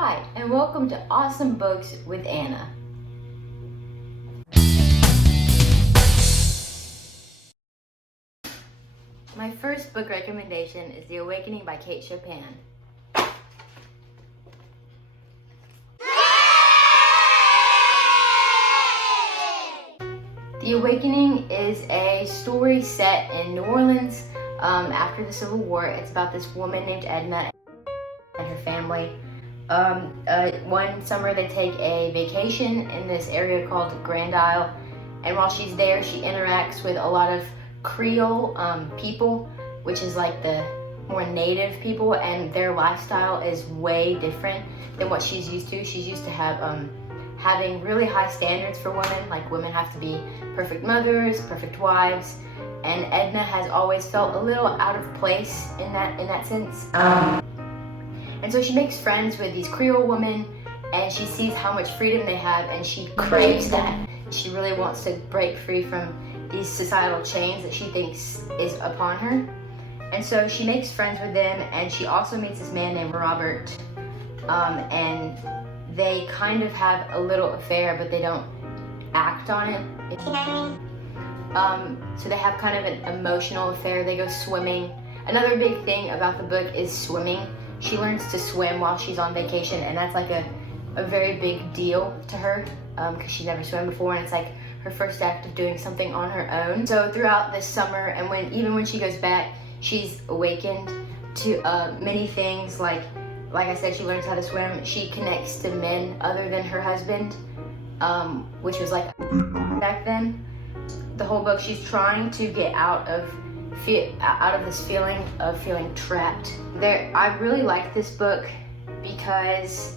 Hi, and welcome to Awesome Books with Anna. My first book recommendation is The Awakening by Kate Chopin. The Awakening is a story set in New Orleans after the Civil War. It's about this woman named Edna and her family. One summer they take a vacation in this area called Grand Isle, and while she's there she interacts with a lot of Creole people, which is like the more native people, and their lifestyle is way different than what she's used to. She's used to having really high standards for women, like women have to be perfect mothers, perfect wives, and Edna has always felt a little out of place in that sense. And so she makes friends with these Creole women, and she sees how much freedom they have, and she craves that. She really wants to break free from these societal chains that she thinks is upon her. And so she makes friends with them, and she also meets this man named Robert, and they kind of have a little affair, but they don't act on it. You know what I mean? So they have kind of an emotional affair. They go swimming. Another big thing about the book is swimming. She learns to swim while she's on vacation, and that's like a very big deal to her because she's never swum before, and it's like her first act of doing something on her own. So throughout this summer, and even when she goes back, she's awakened to many things. Like I said, she learns how to swim. She connects to men other than her husband, which was like back then. The whole book, she's trying to get out of this feeling of feeling trapped. I really liked this book because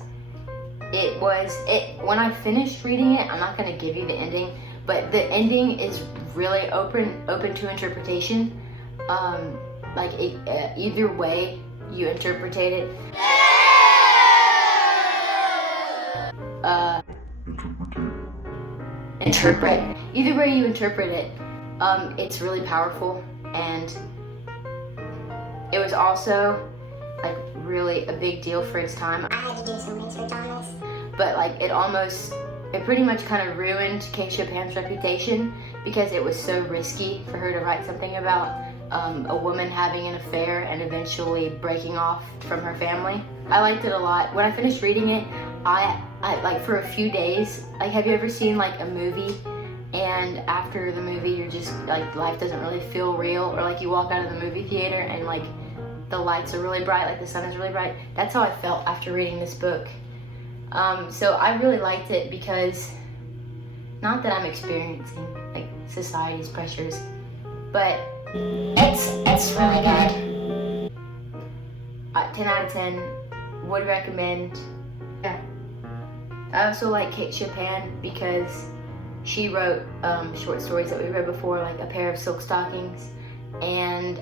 when I finished reading it, I'm not going to give you the ending, but the ending is really open to interpretation. Either way you interpretate it. Either way you interpret it, it's really powerful, and it was also like really a big deal for its time. I had to do some research on this. But it pretty much kind of ruined Kate Chopin's reputation because it was so risky for her to write something about a woman having an affair and eventually breaking off from her family. I liked it a lot. When I finished reading it, I like for a few days, like, have you ever seen like a movie and after the movie you're just like, life doesn't really feel real, or like you walk out of the movie theater and like the lights are really bright, like the sun is really bright? That's how I felt after reading this book. So I really liked it because, not that I'm experiencing like society's pressures, but it's really good. 10 out of 10, would recommend. Yeah. I also like Kate Chopin because she wrote short stories that we read before, like A Pair of Silk Stockings and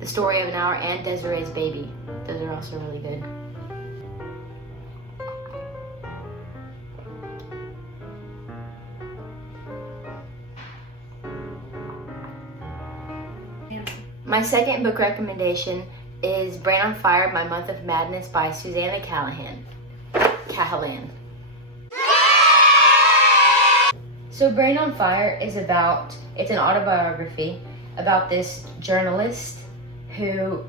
The Story of an Hour and Desiree's Baby. Those are also really good. My second book recommendation is Brain on Fire: My Month of Madness by Susanna Callahan. So Brain on Fire is it's an autobiography about this journalist who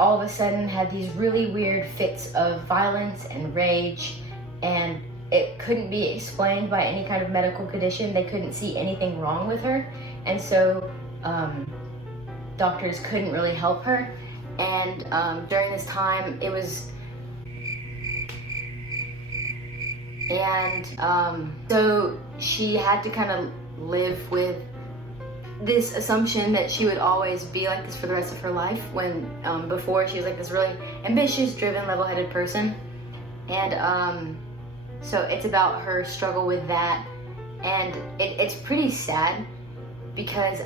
all of a sudden had these really weird fits of violence and rage, and it couldn't be explained by any kind of medical condition. They couldn't see anything wrong with her, and so doctors couldn't really help her. And during this time so she had to kind of live with this assumption that she would always be like this for the rest of her life, when before she was like this really ambitious, driven, level-headed person. And so it's about her struggle with that, and it's pretty sad because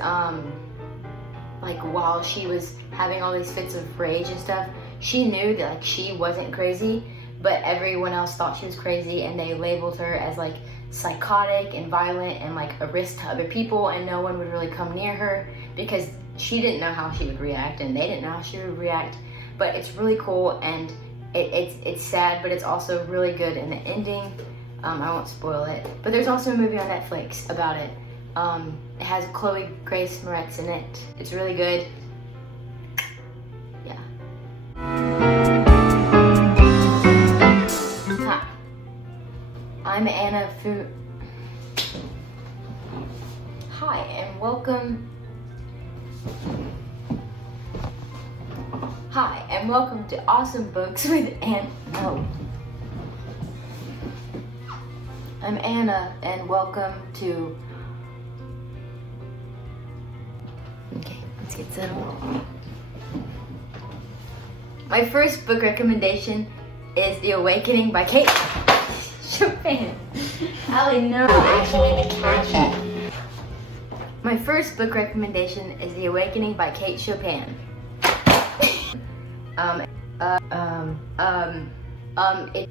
like while she was having all these fits of rage and stuff, she knew that like she wasn't crazy, but everyone else thought she was crazy, and they labeled her as like psychotic and violent and like a risk to other people, and no one would really come near her because she didn't know how she would react, and they didn't know how she would react. But it's really cool, and it's sad, but it's also really good. And the ending, I won't spoil it, but there's also a movie on Netflix about it. It has Chloe Grace Moretz in it. It's really good. Yeah. Hi, I'm Anna Fu. Hi, and welcome. Hi, and welcome to Awesome Books with Anna. No. I'm Anna, and welcome to. Okay, let's get settled. My first book recommendation is The Awakening by Kate Chopin. Allie, no. Actually, the caption. My first book recommendation is The Awakening by Kate Chopin. It